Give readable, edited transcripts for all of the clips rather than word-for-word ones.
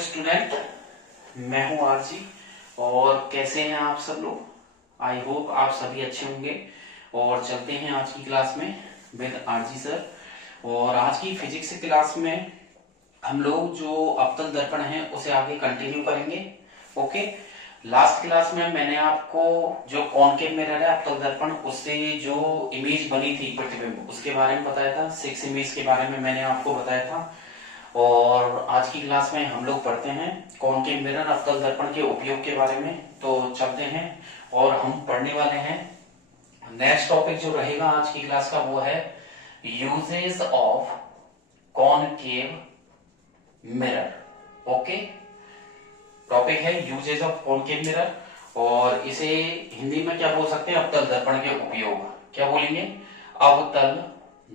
Student, मैं हूं RG. और कैसे हैं आप सब लोग? आई होप आप सभी अच्छे होंगे। और चलते हैं आज की क्लास में विद आरजी सर। और आज की फिजिक्स क्लास में हम लोग जो अवतल दर्पण है उसे आगे कंटिन्यू करेंगे। ओके। लास्ट क्लास में मैंने आपको जो कॉनकेव मिरर है अवतल दर्पण, उससे जो इमेज बनी थी प्रतिबिंब, उसके बारे में बताया था। 6 इमेज के बारे में मैंने आपको बताया था। और आज की क्लास में हम लोग पढ़ते हैं कॉनकेव मिरर अवतल दर्पण के उपयोग के बारे में। तो चलते हैं और हम पढ़ने वाले हैं। नेक्स्ट टॉपिक जो रहेगा आज की क्लास का वो है uses of concave mirror. Okay. Topic है यूजेस ऑफ कॉनकेव मिरर, और इसे हिंदी में क्या बोल सकते हैं? अवतल दर्पण के उपयोग। क्या बोलेंगे? अवतल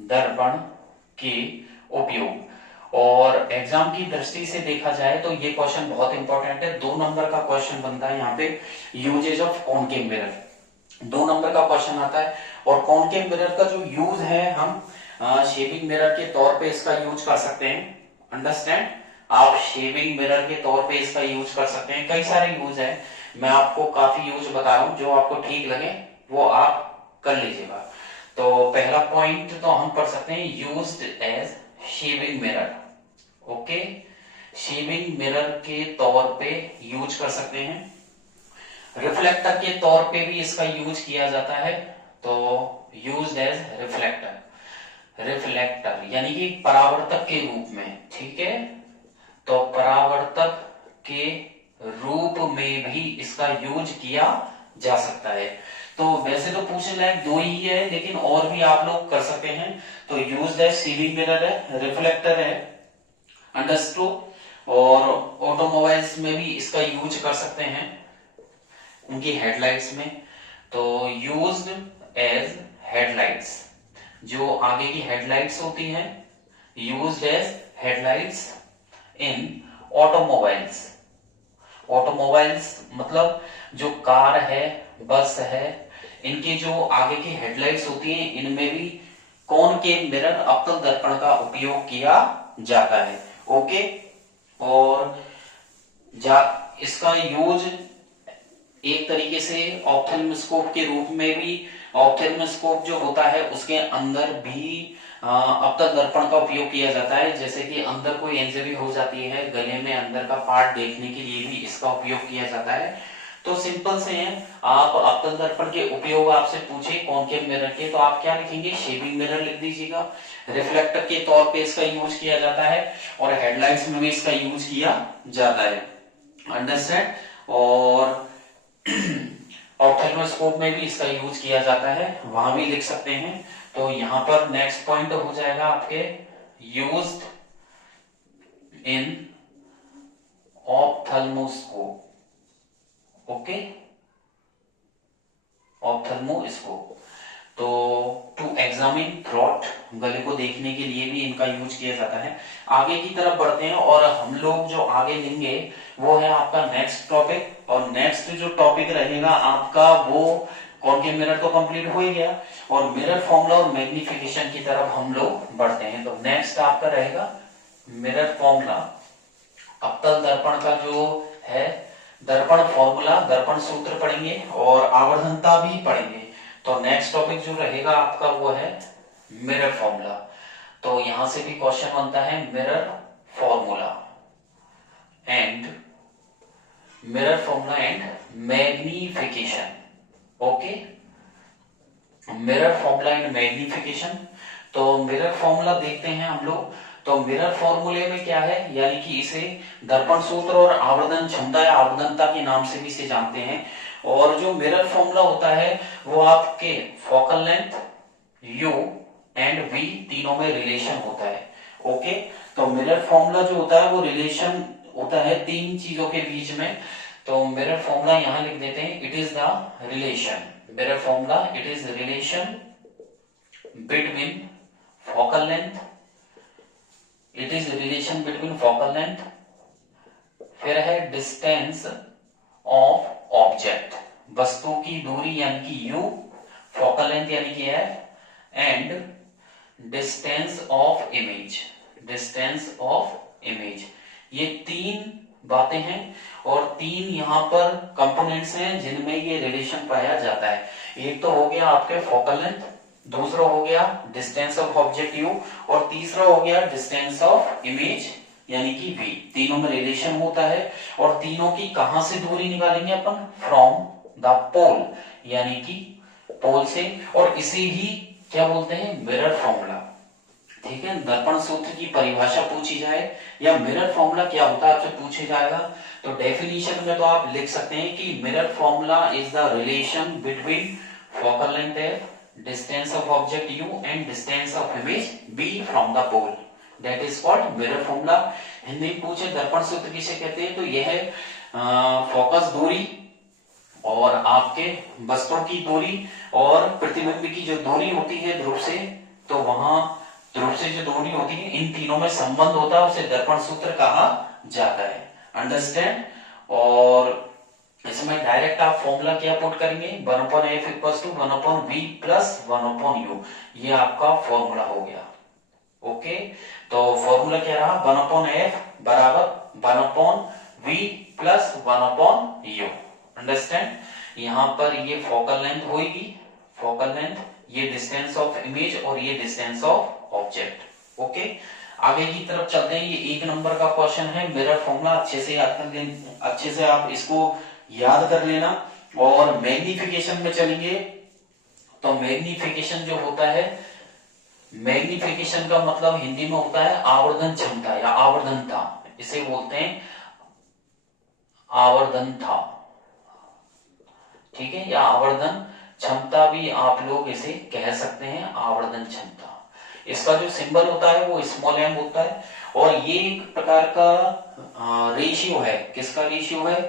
दर्पण के उपयोग। और एग्जाम की दृष्टि से देखा जाए तो ये क्वेश्चन बहुत इंपॉर्टेंट है। 2 नंबर का क्वेश्चन बनता है यहाँ पे। Usages of concave mirror 2 number का क्वेश्चन आता है। और कॉनकेव मिरर का जो यूज है, हम शेविंग मिरर के तौर पे इसका यूज कर सकते हैं। अंडरस्टैंड? आप शेविंग मिरर के तौर पे इसका यूज कर सकते हैं। कई सारे यूज है, मैं आपको काफी यूज बता रहा हूं, जो आपको ठीक लगे वो आप कर लीजिएगा। तो पहला पॉइंट तो हम पढ़ सकते हैं used as shaving mirror. Okay. Shaving mirror के तौर पे यूज कर सकते हैं। रिफ्लेक्टर के तौर पे भी इसका यूज किया जाता है। तो यूज्ड एज रिफ्लेक्टर यानी कि परावर्तक के रूप में। ठीक है। तो परावर्तक के रूप में भी इसका यूज किया जा सकता है। तो वैसे तो पूछने लायक 2 ही है, लेकिन और भी आप लोग कर सकते हैं। तो यूज्ड एज शेविंग मिरर है, रिफ्लेक्टर है, अंडरस्टूड। और ऑटोमोबाइल्स में भी इसका यूज कर सकते हैं, उनकी हेडलाइट्स में। तो यूज्ड एज हेडलाइट्स, जो आगे की हेडलाइट्स होती हैं, used as headlights in automobiles. Automobiles मतलब जो कार है, बस है, इनकी जो आगे की हेडलाइट्स होती हैं, इनमें भी कॉनकेव मिरर अवतल दर्पण का उपयोग किया जाता है। ओके। और इसका यूज एक तरीके से ऑप्थेल्मोस्कोप के रूप में भी, ऑप्थेल्मोस्कोप जो होता है उसके अंदर भी अवतल दर्पण का उपयोग किया जाता है। जैसे कि अंदर कोई इंजरी हो जाती है, गले में अंदर का पार्ट देखने के लिए भी इसका उपयोग किया जाता है। तो सिंपल से है, आप अवतल दर्पण के उपयोग आपसे पूछे कॉनकेव मिरर के, तो आप क्या लिखेंगे? शेविंग मिरर लिख दीजिएगा। रिफ्लेक्टर के तौर पे इसका यूज किया जाता है, और हेडलाइट्स में भी इसका यूज किया जाता है। अंडरस्टैंड? और ऑप्थेल्मोस्कोप में भी इसका यूज किया जाता है, वहां भी लिख सकते हैं। तो यहां पर नेक्स्ट पॉइंट हो जाएगा आपके used in ophthalmoscope. Okay. Ophthalmoscope. तो टू एग्जामिन थ्रॉट, गले को देखने के लिए भी इनका यूज किया जाता है। आगे की तरफ बढ़ते हैं, और हम लोग जो आगे लेंगे वो है आपका नेक्स्ट टॉपिक। और नेक्स्ट जो टॉपिक रहेगा आपका, वो कॉनकेव मिरर तो कंप्लीट हो ही गया, और मिरर फॉर्मूला और मैग्निफिकेशन की तरफ हम लोग बढ़ते हैं। तो नेक्स्ट आपका रहेगा मिरर फॉर्मूला। अवतल दर्पण का जो है दर्पण फॉर्मूला, दर्पण सूत्र पढ़ेंगे, और आवर्धनता भी पढ़ेंगे। तो नेक्स्ट टॉपिक जो रहेगा आपका वो है मिरर फॉर्मूला। तो यहां से भी क्वेश्चन बनता है mirror formula and magnification. Okay. Mirror formula and magnification. तो मिरर फॉर्मूला देखते हैं हम लोग। तो मिरर फॉर्मूले में क्या है, यानी कि इसे दर्पण सूत्र और आवर्धन क्षमता या आवर्धनता के नाम से भी इसे जानते हैं। और जो मिरर फॉर्मूला होता है वो आपके focal length, u and v तीनों में रिलेशन होता है। ओके। तो मिरर फॉर्मूला जो होता है वो रिलेशन होता है 3 चीजों के बीच में। तो मिरर फॉर्मूला यहां लिख देते हैं, it is the relation. Mirror formula, it is relation between focal length, it is relation between focal length, फिर है डिस्टेंस ऑफ ऑब्जेक्ट, वस्तु की दूरी यानी कि u, फोकल लेंथ यानी कि f, and distance of image, distance of image. ये 3 बातें हैं और 3 यहाँ पर कंपोनेंट्स हैं जिनमें ये रिलेशन पाया जाता है। एक तो हो गया आपके फोकल लेंथ, दूसरा हो गया डिस्टेंस ऑफ ऑब्जेक्ट यू और तीसरा हो गया डिस्टेंस ऑफ इमेज यानी कि v। तीनों में रिलेशन होता है और तीनों की कहां से दूरी निकालेंगे अपन, फ्रॉम द पोल यानी कि पोल से, और इसे ही क्या बोलते हैं, मिरर फॉर्मूला। ठीक है, दर्पण सूत्र की परिभाषा पूछी जाए या मिरर फॉर्मूला क्या होता है आपसे पूछे जाएगा तो डेफिनेशन में तो आप लिख सकते हैं कि mirror formula is the relation between focal length F, distance of object U and distance of image B from the pole, that is called mirror formula. Hindi में पूछे दर्पण सूत्र किसे कहते हैं तो यह है फोकस दूरी और आपके वस्तु की दूरी और प्रतिबिंब की जो दूरी होती है ध्रुव से, तो वहां ध्रुव से जो दूरी होती है इन तीनों में संबंध होता है, उसे दर्पण सूत्र कहा जाता है। अंडरस्टैंड। और इसमें डायरेक्ट आप फॉर्मूला क्या पुट करेंगे, 1/f = 1/v + 1/u, ये आपका फॉर्मूला हो गया। ओके, तो फॉर्मूला क्या रहा, 1/f = 1/v + 1/u। अंडरस्टैंड। यहां पर ये फोकल लेंथ होगी, फोकल लेंथ, ये डिस्टेंस ऑफ इमेज और ये डिस्टेंस ऑफ ऑब्जेक्ट। ओके, आगे की तरफ चलते हैं। ये 1 नंबर का क्वेश्चन है, मिरर फॉर्मूला अच्छे से याद कर लेना, अच्छे से आप इसको याद कर लेना। और मैग्निफिकेशन में चलेंगे तो मैग्निफिकेशन जो होता है, मैग्निफिकेशन का मतलब हिंदी में होता है आवर्धन क्षमता या आवर्धनता, इसे बोलते हैं आवर्धनता। ठीक है, या आवर्धन क्षमता भी आप लोग इसे कह सकते हैं, आवर्धन क्षमता। इसका जो सिंबल होता है वो स्मॉल m होता है और ये एक प्रकार का रेशियो है। किसका रेशियो है,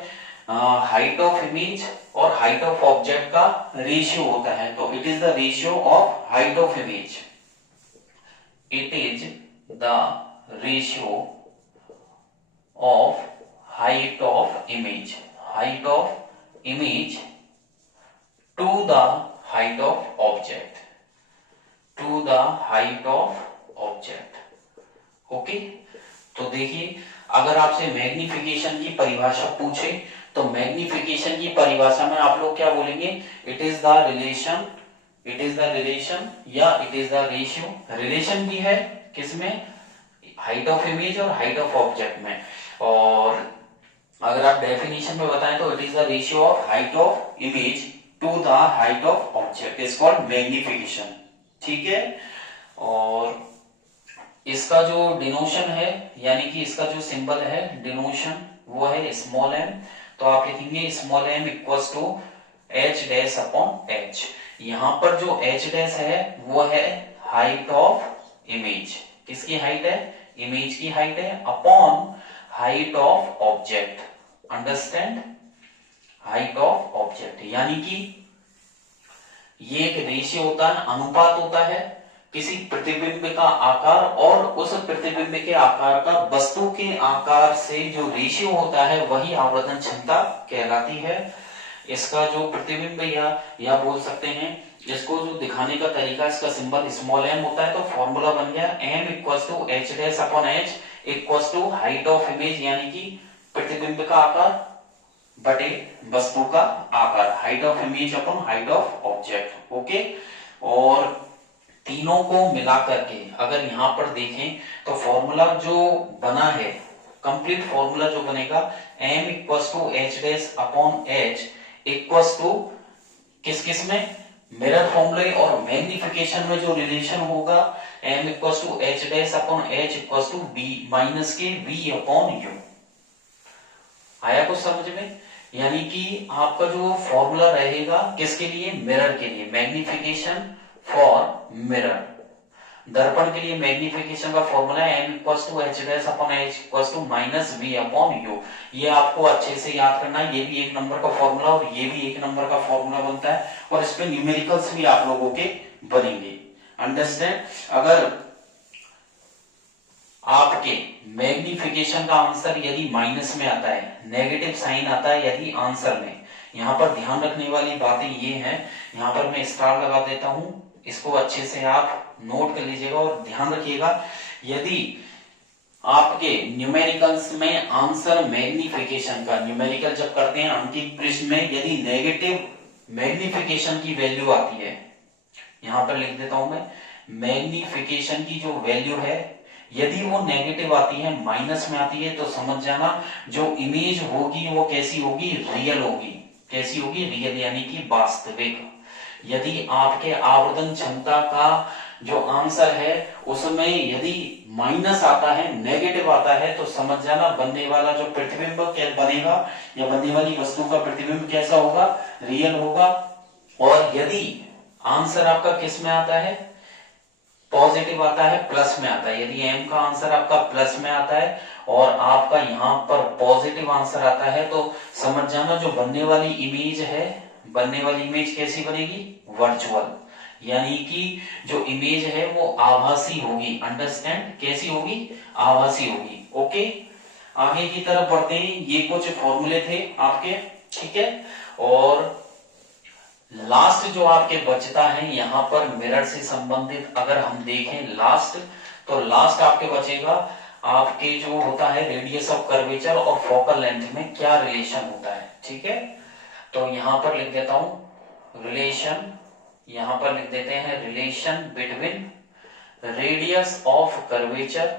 हाइट ऑफ इमेज और हाइट ऑफ ऑब्जेक्ट का रेशियो होता है। तो it is the ratio of height of image, it is the ratio of height of image, height of image to the height of object, to the height of object। Okay, तो देखिए अगर आपसे magnification की परिभाषा पूछे तो magnification की परिभाषा में आप लोग क्या बोलेंगे, it is the relation, it is the relation या it is the ratio. Relation भी है किसमें, हाइट ऑफ इमेज और हाइट ऑफ ऑब्जेक्ट में। और अगर आप डेफिनेशन में बताएं तो it is the ratio of height of image to the height of object is called magnification। ठीक है, और इसका जो डिनोशन है यानी कि इसका जो सिंबल है डिनोशन वो है स्मॉल m। तो आप लिखेंगे स्मॉल m = h'/h। यहां पर जो h' है वो है हाइट ऑफ इमेज, किसकी हाइट है, इमेज की हाइट है, upon height of object. Understand, height of object यानी कि ये एक रेशियो होता है, अनुपात होता है किसी प्रतिबिंब का आकार और उस प्रतिबिंब के आकार का वस्तु के आकार से जो रेशियो होता है वही आवर्धन क्षमता कहलाती है। इसका जो प्रतिबिंब या बोल सकते हैं इसको जो दिखाने का तरीका, इसका सिंबल स्मॉल m होता है। तो फॉर्मूला बन गया m = h'/h height of image यानी कि प्रतिबिंब का आकार बटे वस्तु का आकार, height of image upon height of object. Okay, और तीनों को मिलाकर के अगर यहां पर देखें तो फॉर्मूला जो बना है, कंप्लीट फॉर्मूला जो बनेगा m = h'/h किस किस में, मिरर फॉर्मूले और मैग्निफिकेशन में जो रिलेशन होगा m = h'/h = v-v/u। आया कुछ समझ में, यानी कि आपका जो फॉर्मूला रहेगा किसके लिए, मिरर के लिए, मैग्निफिकेशन फॉर मिरर। दर्पण के लिए मैग्निफिकेशन का फॉर्मूला है m = h'/h = -v/u। ये आपको अच्छे से याद करना है, ये भी 1 नंबर का फॉर्मूला और ये भी 1 नंबर का फॉर्मूला बनता है और इस पे न्यूमेरिकल्स भी आप लोगों के बनेंगे। अंडरस्टैंड। अगर आपके मैग्निफिकेशन का आंसर यदि माइनस में आता है, नेगेटिव साइन आता है यदि आंसर में, यहां पर ध्यान रखने वाली बातें ये हैं, यहां पर मैं स्टार लगा देता हूं, इसको अच्छे से आप नोट कर लीजिएगा और ध्यान रखिएगा। यदि आपके न्यूमेरिकल्स में आंसर मैग्निफिकेशन का, न्यूमेरिकल जब करते हैं अंकित प्रश्न में, यदि नेगेटिव मैग्निफिकेशन की वैल्यू आती है, यहां पर लिख देता हूं मैं, मैग्निफिकेशन की जो वैल्यू है यदि वो नेगेटिव आती है, माइनस में आती है, तो समझ जाना जो इमेज होगी वो कैसी होगी, रियल होगी। कैसी होगी, रियल, यानी कि वास्तविक। यदि आपके आवर्धन क्षमता का जो आंसर है उसमें यदि माइनस आता है, नेगेटिव आता है, तो समझ जाना बनने वाला जो प्रतिबिंब क्या बनेगा, या बनने वाली वस्तु का प्रतिबिंब कैसा होगा, रियल होगा। और यदि आंसर आपका किस में आता है, पॉजिटिव आता है, प्लस में आता है, यदि एम का आंसर आपका प्लस में आता है और आपका यहां पर पॉजिटिव आंसर आता है, तो समझ जाना जो बनने वाली इमेज है, बनने वाली इमेज कैसी बनेगी, वर्चुअल, यानी कि जो इमेज है वो आभासी होगी। अंडरस्टैंड, कैसी होगी, आभासी होगी। ओके, आगे की तरफ बढ़ते हैं। ये कुछ फॉर्मूले थे आपके, ठीक है। और लास्ट जो आपके बचता है यहां पर मिरर से संबंधित अगर हम देखें लास्ट, तो लास्ट आपके बचेगा आपके जो होता है रेडियस ऑफ कर्वेचर और फोकल लेंथ में क्या रिलेशन होता है, ठीक है। तो यहां पर लिख देता हूं रिलेशन, यहां पर लिख देते हैं relation between radius of curvature,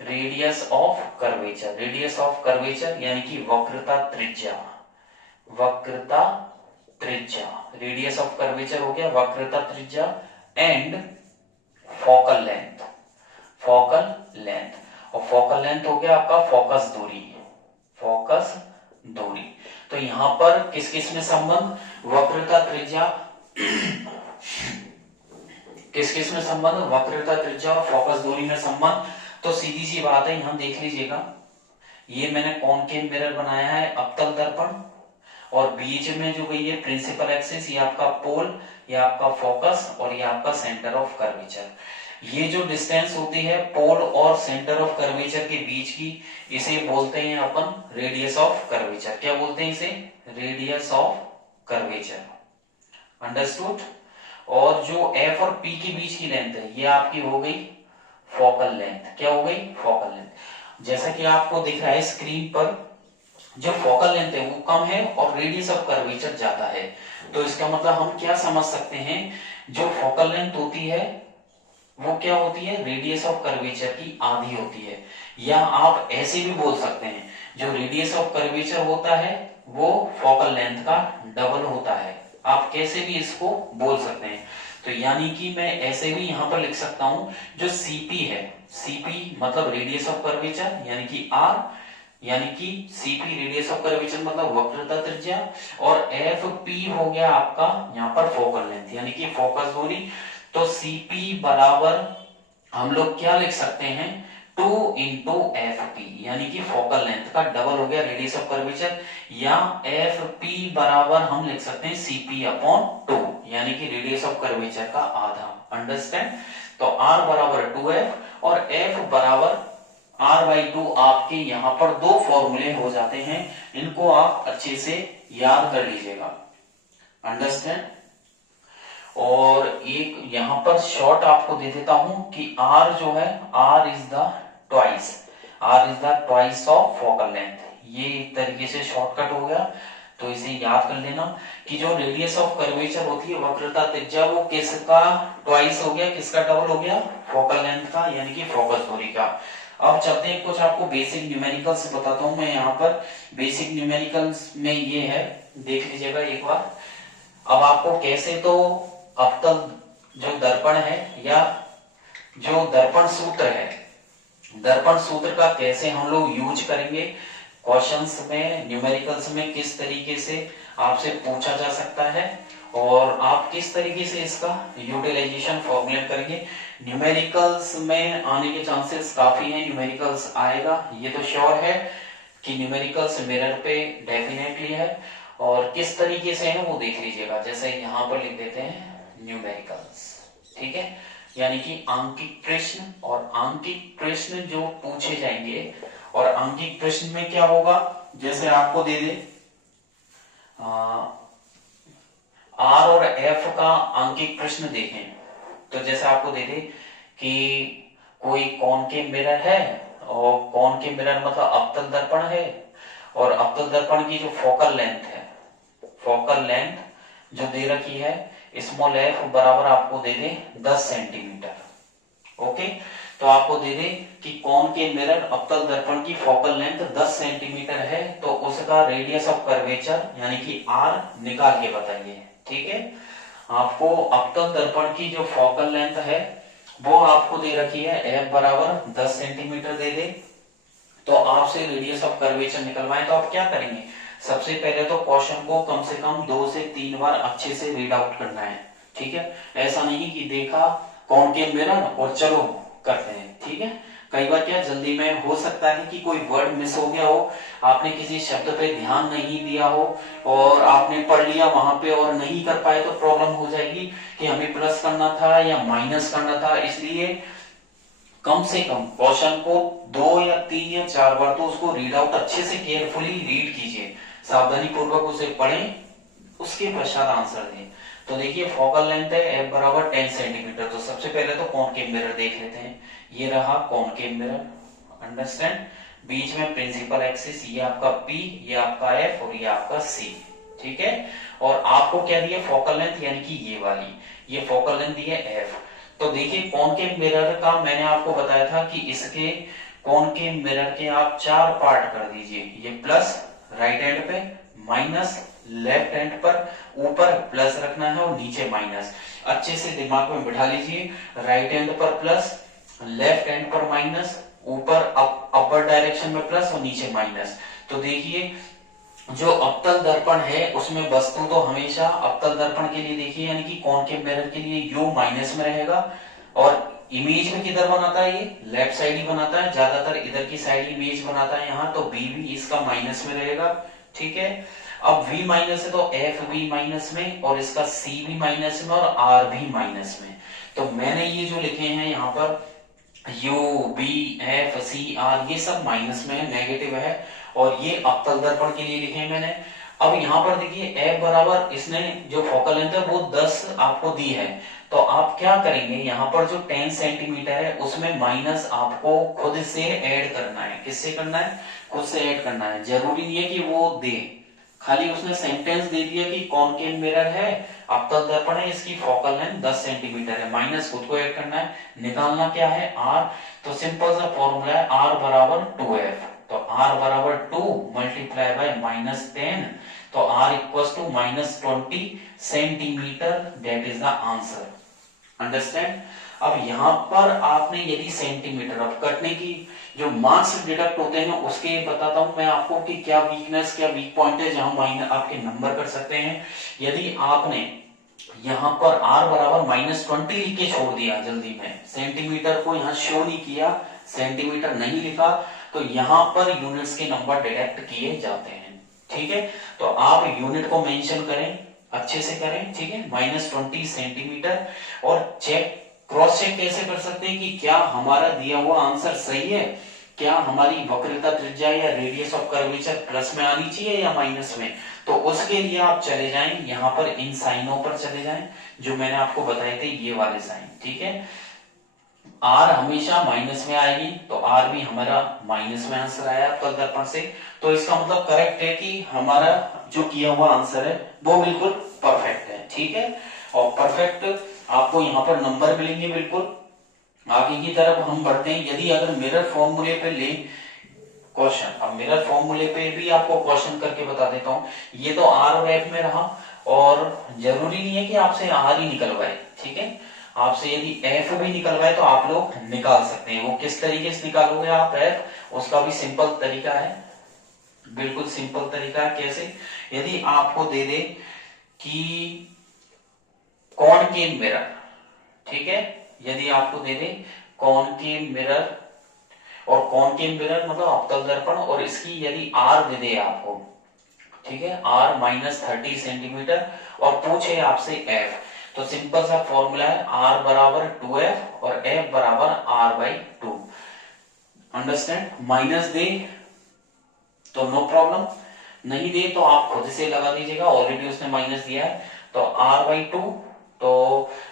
radius of curvature, radius of curvature यानी कि वक्रता त्रिज्या, वक्रता त्रिज्या, रेडियस ऑफ कर्वेचर हो गया वक्रता त्रिज्या, and focal length, focal length, और फोकल लेंथ हो गया आपका फोकस दूरी, फोकस दूरी। तो यहां पर किस किस में संबंध, वक्रता त्रिज्या किस किस में संबंध, वक्रता त्रिज्या और फोकस दूरी में संबंध। तो सीधी सी बात है, यहां देख लीजिएगा, ये मैंने कॉनकेव मिरर बनाया है, अवतल दर्पण, और बीच में जो गई है प्रिंसिपल एक्सिस, ये आपका पोल, ये आपका फोकस, और ये आपका सेंटर ऑफ कर्वेचर। ये जो डिस्टेंस होती है पोल और सेंटर ऑफ कर्वेचर के बीच की, इसे बोलते हैं अपन रेडियस ऑफ कर्वेचर। क्या बोलते हैं इसे, रेडियस ऑफ कर्वेचर। अंडरस्टूड। और जो एफ और पी के बीच की लेंथ है ये आपकी हो गई फोकल लेंथ। क्या हो गई, फोकल लेंथ। जैसा कि आपको दिख रहा है स्क्रीन पर, जो फोकल लेंथ है वो कम है और रेडियस ऑफ कर्वेचर ज्यादा है, तो इसका मतलब हम क्या समझ सकते हैं, जो फोकल लेंथ होती है वो क्या होती है, रेडियस ऑफ कर्वेचर की आधी होती है। या आप ऐसे भी बोल सकते हैं, जो रेडियस ऑफ कर्वेचर होता है वो फोकल लेंथ का डबल होता है। आप कैसे भी इसको बोल सकते हैं। तो यानी कि मैं ऐसे भी यहां पर लिख सकता हूं, जो सीपी है, सीपी मतलब रेडियस ऑफ कर्वेचर यानी कि आर, यानी कि सीपी रेडियस ऑफ कर्वेचर मतलब वक्रता त्रिज्या, और एफ पी हो गया आपका यहां पर फोकल लेंथ यानी कि फोकस दूरी। तो सीपी बराबर हम लोग क्या लिख सकते हैं, 2 इंटू एफ पी, यानी कि फोकल लेंथ का डबल हो गया रेडियस ऑफ कर्वेचर, या एफ पी बराबर हम लिख सकते हैं सीपी अपॉन 2, यानी कि रेडियस ऑफ कर्वेचर का आधा। अंडरस्टैंड। तो आर बराबर 2f और एफ बराबर r/2। आपके यहां पर दो फॉर्मूले हो जाते हैं, इनको आप अच्छे से याद कर लीजिएगा। अंडरस्टैंड। और एक यहां पर शॉर्ट आपको दे देता हूं कि r जो है, r is the twice, r is the twice of focal length. ये एक तरीके से शॉर्टकट हो गया, तो इसे याद कर लेना कि जो रेडियस ऑफ कर्वेचर होती है वक्रता त्रिज्या, वो किसका ट्वाइस हो गया, किसका डबल हो गया, फोकल लेंथ का, यानी कि फोकस दूरी का। अब चलते हैं, कुछ आपको बेसिक न्यूमेरिकल्स बताता हूं मैं यहाँ पर। बेसिक न्यूमेरिकल्स में ये है, देख लीजिएगा एक बार। अब आपको कैसे, तो अवतल जो दर्पण है या जो दर्पण सूत्र है, दर्पण सूत्र का कैसे हम लोग यूज करेंगे क्वेश्चंस में, न्यूमेरिकल्स में किस तरीके से आपसे पूछा जा सकता है, और आप किस तरीके से इसका यूटिलाइजेशन फॉर्मुलेट करेंगे। न्यूमेरिकल्स में आने के चांसेस काफी हैं, न्यूमेरिकल्स आएगा ये तो श्योर है कि न्यूमेरिकल्स मिरर पे डेफिनेटली है, और किस तरीके से है वो देख लीजिएगा। जैसे यहां पर लिख देते हैं न्यूमेरिकल्स, ठीक है, यानी कि आंकिक प्रश्न, और आंकिक प्रश्न जो पूछे जाएंगे, और आंकिक प्रश्न में क्या होगा, जैसे आपको दे दे आर और एफ का आंकिक प्रश्न देखें, तो जैसे आपको दे दे कि कोई कॉनकेव मिरर है, और कॉनकेव मिरर मतलब अवतल दर्पण है, और अवतल दर्पण की जो फोकल लेंथ है, फोकल लेंथ जो दे रखी है स्मॉल एफ बराबर आपको दे दे 10 सेंटीमीटर। ओके, तो आपको दे दे कि कॉनकेव मिरर अवतल दर्पण की फोकल लेंथ 10 सेंटीमीटर है, तो उसका रेडियस ऑफ कर्वेचर यानी कि आर निकाल के बताइए। ठीक है, आपको अवतल दर्पण की जो फोकल लेंथ है वो आपको दे रखी है एफ बराबर 10 सेंटीमीटर दे दे, तो आपसे रेडियस ऑफ कर्वेचर निकलवाएं तो आप क्या करेंगे, सबसे पहले तो क्वेश्चन को कम से कम 2 से 3 बार अच्छे से रीड आउट करना है। ठीक है, ऐसा नहीं कि देखा कॉनकेव मिरर और चलो करते हैं। ठीक है, कई बार क्या जल्दी में हो सकता है कि कोई वर्ड मिस हो गया हो, आपने किसी शब्द पे ध्यान नहीं दिया हो और आपने पढ़ लिया वहां पे और नहीं कर पाए, तो प्रॉब्लम हो जाएगी कि हमें प्लस करना था या माइनस करना था। इसलिए कम से कम क्वेश्चन को 2 या 3 या 4 बार तो उसको रीड आउट अच्छे से केयरफुली रीड कीजिए, सावधानी पूर्वक उसे पढ़ें, उसके पश्चात आंसर दें। तो देखिए फोकल लेंथ है एफ बराबर 10 सेंटीमीटर, तो सबसे पहले तो कॉनकेव मिरर देख लेते हैं। ये रहा कॉनकेव मिरर, अंडरस्टैंड, बीच में प्रिंसिपल एक्सिस, ये आपका पी, ये आपका एफ और ये आपका सी। ठीक है, और आपको क्या दिया फोकल लेंथ यानी कि ये वाली, ये फोकल लेंथ दी है एफ। तो देखिए कॉनकेव मिरर का मैंने आपको बताया था कि इसके कॉनकेव मिरर के आप 4 पार्ट कर दीजिए, ये प्लस राइट हैंड पे, माइनस लेफ्ट हैंड पर, ऊपर प्लस रखना है और नीचे माइनस। अच्छे से दिमाग में बिठा लीजिए, राइट हैंड पर प्लस, लेफ्ट हैंड पर माइनस, ऊपर अपर डायरेक्शन में प्लस और नीचे माइनस। तो देखिए जो अवतल दर्पण है उसमें वस्तु तो हमेशा अवतल दर्पण के लिए देखिए यानी कि कॉनकेव मिरर के लिए यू माइनस में रहेगा, और इमेज में किधर बनाता है, ये लेफ्ट साइड ही बनाता है, ज्यादातर इधर की साइड इमेज बनाता है यहाँ, तो बी भी इसका माइनस में रहेगा। ठीक है, अब v माइनस है तो एफ भी माइनस में, और इसका c भी माइनस में, और r भी माइनस में। तो मैंने ये जो लिखे हैं यहाँ पर u b f c r ये सब माइनस में है, नेगेटिव है, और ये अवतल दर्पण के लिए लिखे हैं मैंने। अब यहाँ पर देखिए f बराबर इसने जो फोकल लेंथ है वो 10 आपको दी है, तो आप क्या करेंगे यहाँ पर जो 10 सेंटीमीटर है उसमें माइनस आपको खुद से ऐड करना है। किससे करना है, खुद से ऐड करना है, जरूरी नहीं है कि वो दे, खाली उसने सेंटेंस दे दिया कि कॉनकेव मिरर है, अवतल दर्पण है, इसकी फोकल लेंथ 10 सेंटीमीटर है, माइनस खुद को ऐड करना है, निकालना क्या है r। तो सिंपल सा फॉर्मूला है r बराबर 2f, तो r बराबर 2 मल्टीप्लाई बाय -10, तो r equals to -20 centimetre, that is the answer. Understand. अब यहाँ पर आपने यदि सेंटीमीटर, अब कटने की जो मार्क्स डिडक्ट होते हैं उसके बताता हूं मैं आपको कि क्या वीकनेस, क्या वीक पॉइंट है जहां माइनस आपके नंबर कर सकते हैं। यदि आपने यहाँ पर r बराबर -20 लिख के छोड़ दिया जल्दी में, सेंटीमीटर को यहाँ शो नहीं किया, सेंटीमीटर नहीं लिखा, तो यहाँ पर यूनिट्स के नंबर डिडक्ट किए जाते हैं। ठीक है, तो आप यूनिट को मेंशन करें, अच्छे से करें। ठीक है, -20 सेंटीमीटर, और चेक, क्रॉस चेक कैसे कर सकते हैं कि क्या हमारा दिया हुआ आंसर सही है, क्या हमारी वक्रता त्रिज्या या रेडियस ऑफ कर्वेचर प्लस में आनी चाहिए या माइनस में। तो उसके लिए आप चले जाएं यहाँ पर, इन साइनों पर चले जाएं जो मैंने आपको बताए थे, ये वाले साइन। ठीक है, आर हमेशा माइनस में आएगी, तो आर भी हमारा माइनस में आंसर आया अवतल दर्पण से, तो इसका मतलब करेक्ट है कि हमारा जो किया हुआ आंसर है वो बिल्कुल परफेक्ट है। ठीक है, और परफेक्ट आपको यहाँ पर नंबर मिलेंगे बिल्कुल। आगे की तरफ हम बढ़ते हैं, यदि अगर मिरर फॉर्मूले पे ले क्वेश्चन, अब मिरर फॉर्मूले पे भी आपको क्वेश्चन करके बता देता हूँ। ये तो आर और एफ में रहा, और जरूरी नहीं है कि आपसे आर ही निकलवाए। ठीक है, आपसे यदि एफ भी निकलवाए तो आप लोग निकाल सकते हैं। वो किस तरीके से निकालोगे आप एफ, उसका भी सिंपल तरीका है, बिल्कुल सिंपल तरीका है। कैसे, यदि आपको दे दे कि कॉनकेव मिरर, ठीक है, यदि आपको दे दे कॉनकेव मिरर, और कॉनकेव मिरर मतलब अवतल दर्पण, और इसकी यदि आर दे दे आपको, ठीक है, आर -30 सेंटीमीटर, और पूछे आपसे एफ, तो सिंपल सा फॉर्मूला है आर बराबर 2f और एफ बराबर r/2। अंडरस्टैंड। माइनस दे तो नो प्रॉब्लम, नहीं दे तो आप खुद से लगा दीजिएगा, ऑलरेडी उसने माइनस दिया है, तो r/2, तो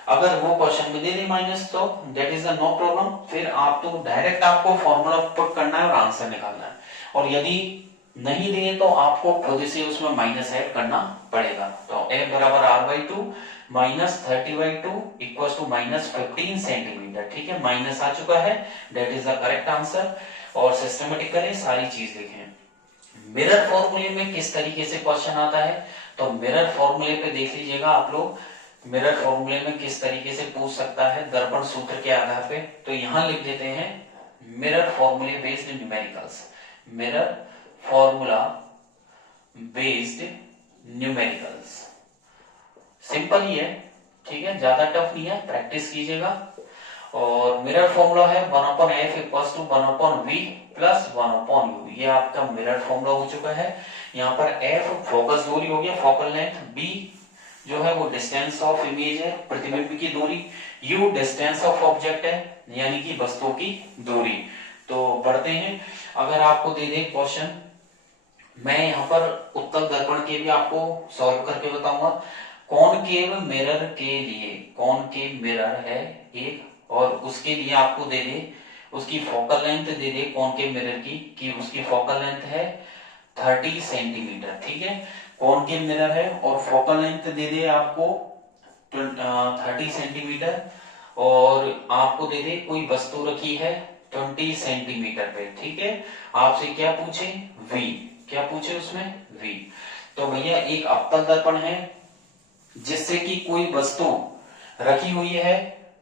अगर वो क्वेश्चन में दे दे माइनस तो दैट इज नो प्रॉब्लम, फिर आप तो डायरेक्ट आपको फॉर्मूला पुट करना है और आंसर निकालना है। और यदि नहीं दिए तो आपको खुद से उसमें माइनस ऐड करना पड़ेगा। तो f बराबर r/2 minus 30/2 equal to minus 15 centimetre. ठीक है, माइनस आ चुका है, that is the correct answer. और सिस्टमेटिक करें, सारी चीज लिखें। मिरर फॉर्मूले में किस तरीके से क्वेश्चन आता है, तो मिरर फॉर्मूले पे देख लीजिएगा आप लोग, मिरर फॉर्मूले में किस तरीके से पूछ सकता है दर्पण सूत्र के आधार पे। तो यहां लिख देते हैं मिरर फॉर्मूले based numericals, mirror formula based numericals. Simple ही है, ठीक है, ज्यादा टफ नहीं है, प्रैक्टिस कीजिएगा। और मिरर फॉर्मूला है 1/f equals to 1/v plus 1/u। ये आपका मिरर फॉर्मूला हो चुका है। यहाँ पर f फोकस दूरी हो गया, फोकल लेंथ, b जो है वो डिस्टेंस ऑफ इमेज है, प्रतिबिंब की दूरी, u डिस्टेंस ऑफ ऑब्जेक्ट है, यानी कि वस्तु की दूरी। तो बढ़ते हैं, अगर आपको दे दे क्वेश्चन, मैं यहाँ पर उत्तल दर्पण के भी आपको सॉल्व करके बताऊंगा। कॉनकेव मिरर के लिए, कॉनकेव मिरर है एक, और उसके लिए आपको दे दे उसकी फोकल लेंथ दे दे कॉनकेव मिरर की, कि उसकी फोकल लेंथ है 30 सेंटीमीटर। ठीक है, कॉनकेव मिरर है और फोकल लेंथ दे दे आपको 30 सेंटीमीटर, और आपको दे दे कोई वस्तु रखी है 20 सेंटीमीटर पे। ठीक है, आपसे क्या पूछे, v, क्या पूछे उसमें, v। तो भैया एक अवतल दर्पण है जिससे कि कोई वस्तु रखी हुई है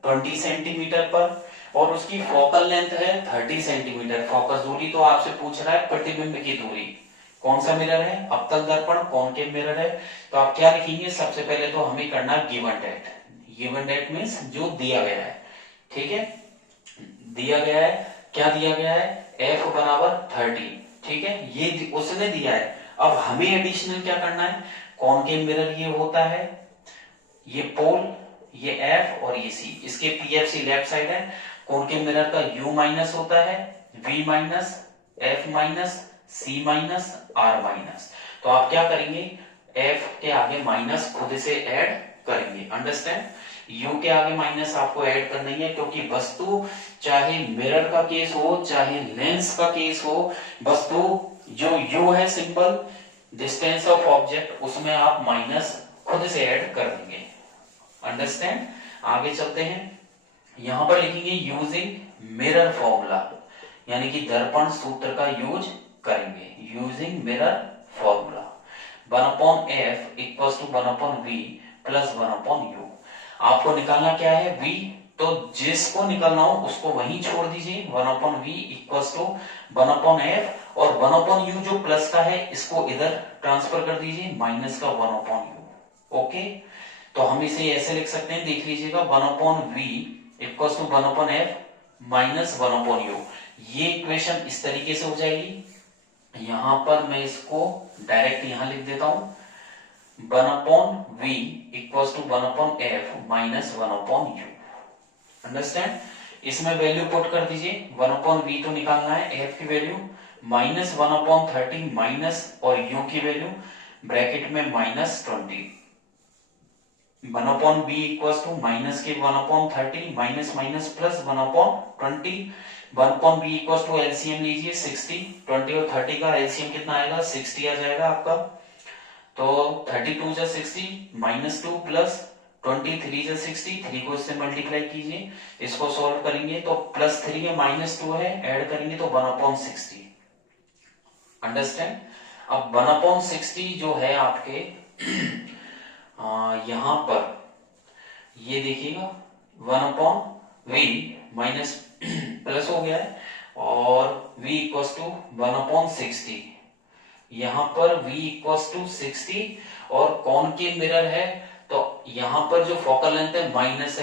20 सेंटीमीटर पर, और उसकी फोकल लेंथ है 30 सेंटीमीटर। फोकस दूरी तो आपसे पूछ रहा है प्रतिबिंब की दूरी। कौन सा मिरर है, अवतल दर्पण, कॉनकेव मिरर है। तो आप क्या लिखेंगे, सबसे पहले तो हमें करना given date. Given date means जो दिया गया है। ठीक है, दिया गया है, क्या दिया गया है, f बराबर 30। ठीक है, ये उसने दिया है। अब हमें एडिशनल क्या करना है, कॉनकेव मिरर ये होता है, ये पोल, ये f और ये c, इसके pfc लेफ्ट साइड है। कॉनकेव मिरर का u माइनस होता है, v minus, f minus, c minus, r minus. तो आप क्या करेंगे, f के आगे माइनस खुद से ऐड करेंगे। अंडरस्टैंड, u के आगे माइनस आपको ऐड करना ही है, क्योंकि वस्तु चाहे मिरर का केस हो चाहे लेंस का केस हो, वस्तु जो u है सिंपल डिस्टेंस ऑफ ऑब्जेक्ट, उसमें आप माइनस खुद से ऐड कर देंगे। अंडरस्टैंड, आगे चलते हैं। यहां पर लिखेंगे यूजिंग मिरर फॉर्मूला, यानी कि दर्पण सूत्र का यूज करेंगे। Using mirror formula 1/f equals to 1/v plus 1/u। आपको निकालना क्या है, v, तो जिसको निकालना हो उसको वहीं छोड़ दीजिए। 1/v इक्वल्स टू 1/f, और 1/u जो प्लस का है इसको इधर ट्रांसफर कर दीजिए, माइनस का 1/u। ओके, तो हम इसे ऐसे लिख सकते हैं, देख लीजिएगा, 1/v equals to 1/f minus 1/u। ये इक्वेशन इस तरीके से हो जाएगी। यहां पर मैं इसको डायरेक्ट यहां लिख देता हूं, 1/v equals to 1/f minus 1/u। Understand, इसमें वैल्यू पुट कर दीजिए, 1/v तो निकालना है, f की वैल्यू माइनस 1/30 माइनस, और u की वैल्यू ब्रैकेट में minus 20। 1/b equals to minus के 1/30 minus minus plus 1/20। 1/b equals to LCM लीजिए 60, 20 और 30 का एलसीएम कितना आएगा, 60 आ जाएगा आपका। तो 32 जा 60 माइनस 2 प्लस 23 जा 60, 3 को इससे मल्टीप्लाई कीजिए, इसको सॉल्व करेंगे तो प्लस 3 है माइनस 2 है, ऐड करेंगे तो 1/60। अंडरस्टैंड, अब 1/60 जो है आपके यहां पर ये देखिएगा 1/v माइनस प्लस हो गया है, और v इक्वल्स टू 1/60। यहां पर v इक्वल्स टू 60, और कॉनकेव मिरर है तो यहां पर जो फोकल लेंथ है माइनस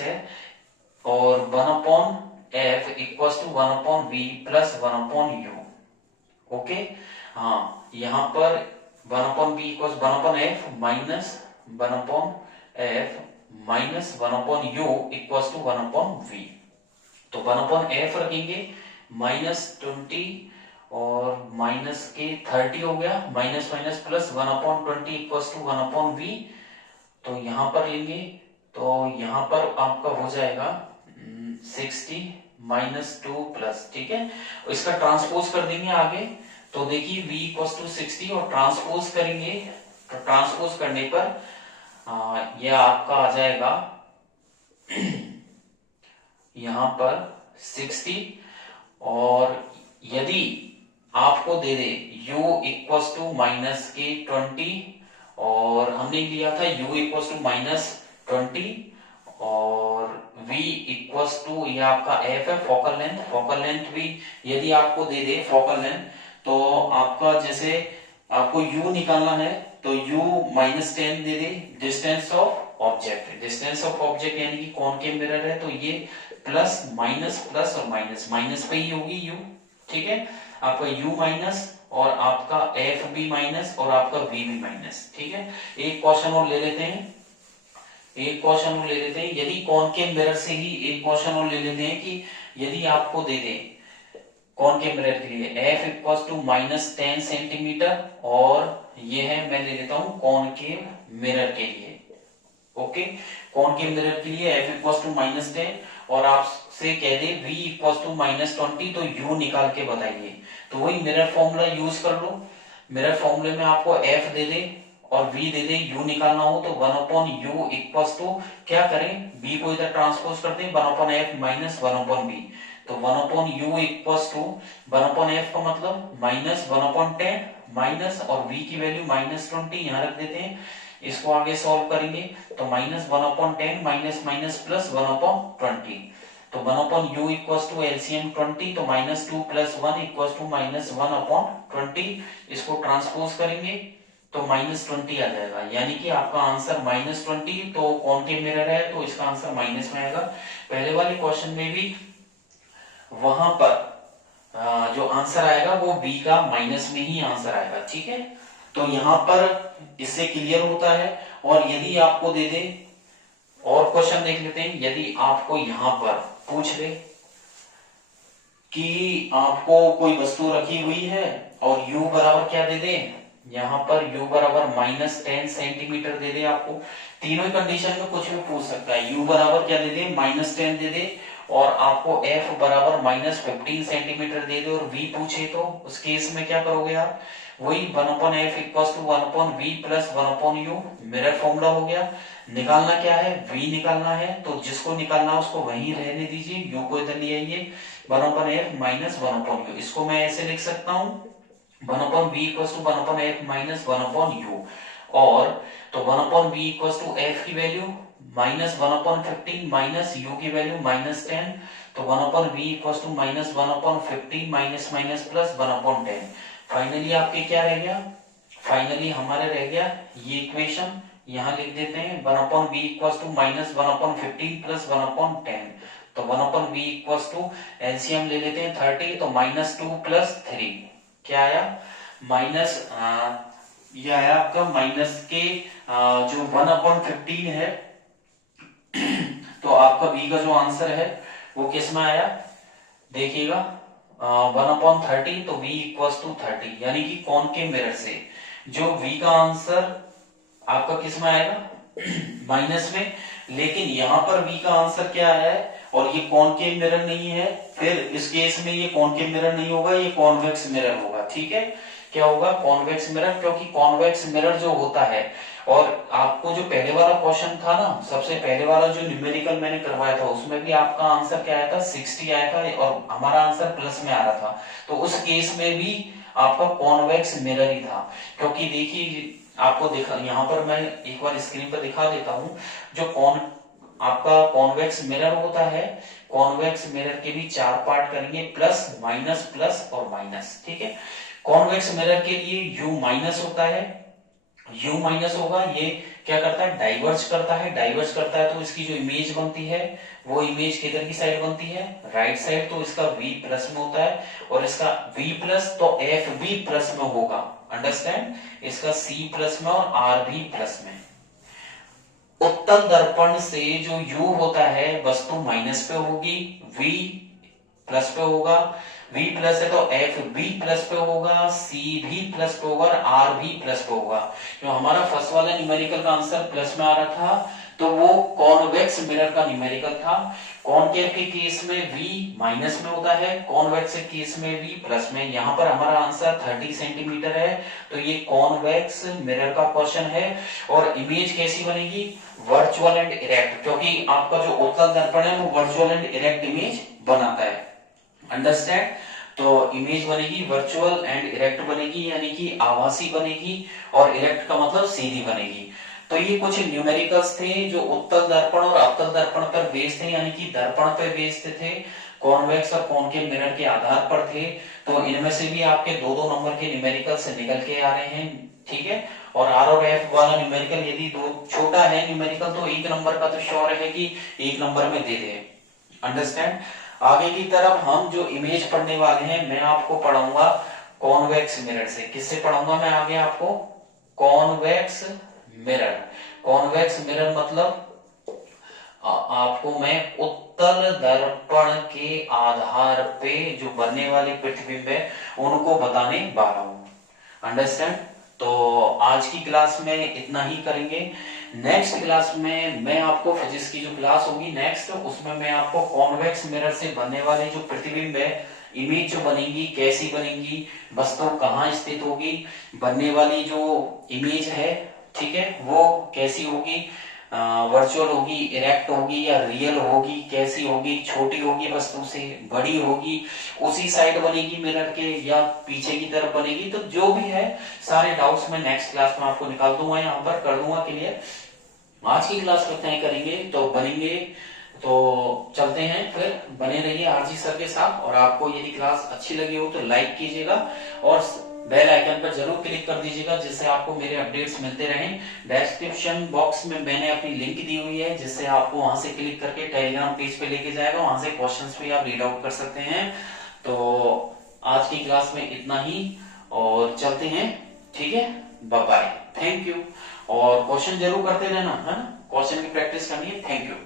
है, और 1/f equals to 1/v plus 1/u। Okay, हाँ, यहां पर 1/v equals 1/f minus 1/f minus 1/u equals to 1/v। तो 1/f रखेंगे माइनस 20 और माइनस के 30 हो गया, minus minus plus 1/20 equals to 1/v। तो यहां पर लेंगे तो यहाँ पर आपका हो जाएगा 60 -2 प्लस, ठीक है। इसका ट्रांसपोज कर देंगे आगे, तो देखिए v इक्वल टू 60 और ट्रांसपोज करेंगे, तो ट्रांसपोज करने पर ये आपका आ जाएगा यहाँ पर 60, और यदि आपको दे दे u इक्वल टू माइनस के 20, और हमने लिया था u इक्वल टू -20, और v इक्वल टू ये आपका f है फोकल लेंथ, फोकल लेंथ भी यदि आपको दे दे फोकल लेंथ, तो आपका जैसे आपको u निकालना है तो u -10 they they distance of object, distance of object यानी कि कॉनकेव मिरर है, तो ये प्लस माइनस प्लस और माइनस माइनस पे ही होगी u, ठीक है। आपका u माइनस और आपका f भी माइनस और आपका v भी माइनस, ठीक है। एक क्वेश्चन और ले लेते हैं, एक क्वेश्चन और ले लेते हैं, यदि कॉनकेव मिरर से ही एक क्वेश्चन और ले लेते हैं कि यदि आपको दे दे कॉनकेव मिरर के लिए f इक्वल टू -10 सेंटीमीटर, और ये है मैं ले लेता हूं कॉनकेव मिरर के लिए, ओके। कॉनकेव मिरर के लिए f इक्वल टू -10 और आपसे कह दे v इक्वल टू -20, तो u निकाल के बताइए, तो वही मिरर फॉर्मूला यूज कर लो। मिरर फॉर्मूले में आपको f दे दे और v दे दे, u निकालना हो तो 1/u इक्वल टू क्या करें, b को इधर ट्रांसपोज करते हैं 1/f माइनस 1/b, तो 1/u इक्वल टू 1/f का मतलब -1/10 माइनस और v की वैल्यू -20 यहाँ रख देते हैं, इसको आगे सॉल्व करेंगे तो -1/10 माइनस माइनस प्लस 1/20, तो 1/u इक्वल टू एलसीएम 20, तो -2 + 1 इक्वल टू -1/20, इसको ट्रांसपोज करेंगे तो -20 आ जाएगा, यानी कि आपका आंसर -20, तो कॉनकेव मिरर है तो इसका आंसर माइनस में आएगा। पहले वाले क्वेश्चन में भी वहां पर जो आंसर आएगा वो बी का माइनस में ही आंसर आएगा, ठीक है। तो यहां पर इससे क्लियर होता है, और यदि आपको दे दे और क्वेश्चन देख लेते हैं, यदि आपको यहां पर पूछ ले कि आपको कोई वस्तु रखी हुई है और u बराबर क्या दे दे, यहां पर u बराबर -10 सेंटीमीटर दे दे, आपको तीनों कंडीशन में कुछ भी पूछ सकता है, u बराबर क्या दे दे -10 दे दे, और आपको f बराबर -15 सेंटीमीटर दे दे और v पूछे, तो उस केस में क्या करोगे आप, वही 1/f equal to 1/v plus 1/u, mirror formula हो गया। निकालना क्या है, v निकालना है, तो जिसको निकालना है उसको वहीं रहने दीजिए, u को इधर ले आइए 1/f माइनस 1/u, इसको मैं ऐसे लिख सकता हूं 1/v equal to 1/f minus 1/u, और तो 1/v इक्वल टू f की वैल्यू -1/15 माइनस u की वैल्यू -10, तो 1/v equal to -1/15 minus minus plus 1/10। Finally आपके क्या रह गया, फाइनली हमारे रह गया ये इक्वेशन, यहां लिख देते हैं 1/v इक्वल टू -1/15 प्लस 1/10, तो 1/v इक्वल टू एलसीएम ले लेते हैं 30, तो -2 + 3 क्या आया, माइनस ये आया आपका माइनस के जो 1/15 है, तो आपका बी का जो आंसर है वो किस में आया, देखिएगा 1/30, तो v इक्वल टू 30, यानी कि कॉनकेव मिरर से जो v का आंसर आपका किस में आएगा माइनस में, लेकिन यहां पर v का आंसर क्या आया है, और ये कॉनकेव मिरर नहीं है, फिर इस केस में ये कॉनकेव मिरर नहीं होगा, ये कॉन्वेक्स मिरर होगा, ठीक है। क्या होगा, कॉन्वेक्स मिरर, क्योंकि कॉन्वेक्स मिरर जो होता है, और आपको जो पहले वाला क्वेश्चन था ना, सबसे पहले वाला जो न्यूमेरिकल मैंने करवाया था उसमें भी आपका आंसर क्या आया था 60 आया था, और हमारा आंसर प्लस में आ रहा था, तो उस केस में भी आपका कॉन्वेक्स मिरर ही था, क्योंकि देखिए आपको दिखा, यहाँ पर मैं एक बार स्क्रीन पर दिखा देता हूँ, जो आपका कॉन्वेक्स मिरर होता है, कॉन्वेक्स मिरर के भी 4 पार्ट करेंगे, प्लस माइनस प्लस और माइनस, ठीक है। कॉन्वेक्स मिरर के लिए u माइनस होता है, u माइनस होगा, ये क्या करता है, डाइवर्ज करता है, डाइवर्ज करता है तो इसकी जो इमेज बनती है वो इमेज किधर की साइड बनती है, राइट साइड, तो इसका v प्लस में होता है, और इसका v प्लस तो f भी प्लस में होगा, अंडरस्टैंड, इसका c प्लस में और r भी प्लस में। उत्तल दर्पण से जो u होता है वस्तु माइनस पे होगी, v प्लस पे होगा, v प्लस है तो f भी प्लस पे होगा, c भी प्लस पे होगा और r भी प्लस पे होगा। जो हमारा फर्स्ट वाला न्यूमेरिकल का आंसर प्लस में आ रहा था, तो वो कॉन्वेक्स मिरर का न्यूमेरिकल था। कॉनकेव के केस में v माइनस में होता है, कॉन्वेक्स के केस में v प्लस में। यहाँ पर हमारा आंसर 30 सेंटीमीटर है, तो ये कॉन्वेक्स मिरर का क्वेश्चन है। और इमेज कैसी बनेगी, वर्चुअल एंड इरेक्ट, क्योंकि आपका जो उत्तल दर्पण है वो वर्चुअल एंड इरेक्ट इमेज बनाता है। अंडरस्टैंड। तो इमेज बनेगी वर्चुअल एंड इरेक्ट बनेगी, यानी कि आभासी बनेगी, और इरेक्ट का मतलब सीधी बनेगी। तो ये कुछ न्यूमेरिकल्स थे जो उत्तल दर्पण और अवतल दर्पण पर बेस्ड थे, यानी कि दर्पण पर बेस्ड थे, कॉन्वेक्स और कॉनकेव मिरर के आधार पर थे। तो इनमें से भी आपके 2-2 नंबर के न्यूमेरिकल्स निकल के आ रहे हैं, ठीक है। और आर और एफ वाला न्यूमेरिकल यदि दो छोटा है न्यूमेरिकल तो 1 नंबर का तो श्योर है कि 1 नंबर में दे दे। अंडरस्टैंड। आगे की तरफ हम जो इमेज पढ़ने वाले हैं, मैं आपको पढ़ाऊंगा कॉन्वेक्स मिरर से। किससे पढ़ाऊंगा मैं आगे आपको, कॉन्वेक्स मिरर। कॉन्वेक्स मिरर मतलब आपको मैं उत्तल दर्पण के आधार पे जो बनने वाले प्रतिबिंब है उनको बताने वाला हूं। अंडरस्टैंड। तो आज की क्लास में इतना ही करेंगे। नेक्स्ट क्लास में मैं आपको फिजिक्स की जो क्लास होगी नेक्स्ट, उसमें मैं आपको कॉन्वेक्स मिरर से बनने वाले जो प्रतिबिंब है, इमेज जो बनेगी कैसी बनेगी, वस्तु कहाँ स्थित होगी, बनने वाली जो इमेज है, ठीक है, वो कैसी होगी, वर्चुअल होगी, इरेक्ट होगी या रियल होगी, कैसी होगी, छोटी होगी वस्तु से, बड़ी होगी, उसी साइड बनेगी मिरर के या पीछे की तरफ बनेगी। तो जो भी है सारे डाउट्स मैं नेक्स्ट क्लास में आपको निकाल दूंगा, यहाँ पर कर दूंगा क्लियर। आज की क्लास में तय करेंगे तो बनेंगे। तो चलते हैं, फिर बने रहिए आरजी सर के साथ। और आपको यदि क्लास अच्छी लगी हो तो लाइक कीजिएगा और बेल आइकन पर जरूर क्लिक कर दीजिएगा, जिससे आपको मेरे अपडेट्स मिलते रहें। डिस्क्रिप्शन बॉक्स में मैंने अपनी लिंक दी हुई है, जिससे आपको वहां से क्लिक करके टेलीग्राम पेज पे लेके जाएगा, वहां से क्वेश्चंस भी आप रीड आउट कर सकते हैं। तो आज की क्लास में इतना ही और चलते हैं, ठीक है, बाय बाय, थैंक यू। और क्वेश्चन जरूर करते रहना, है ना, क्वेश्चन की प्रैक्टिस करनी है। Thank you.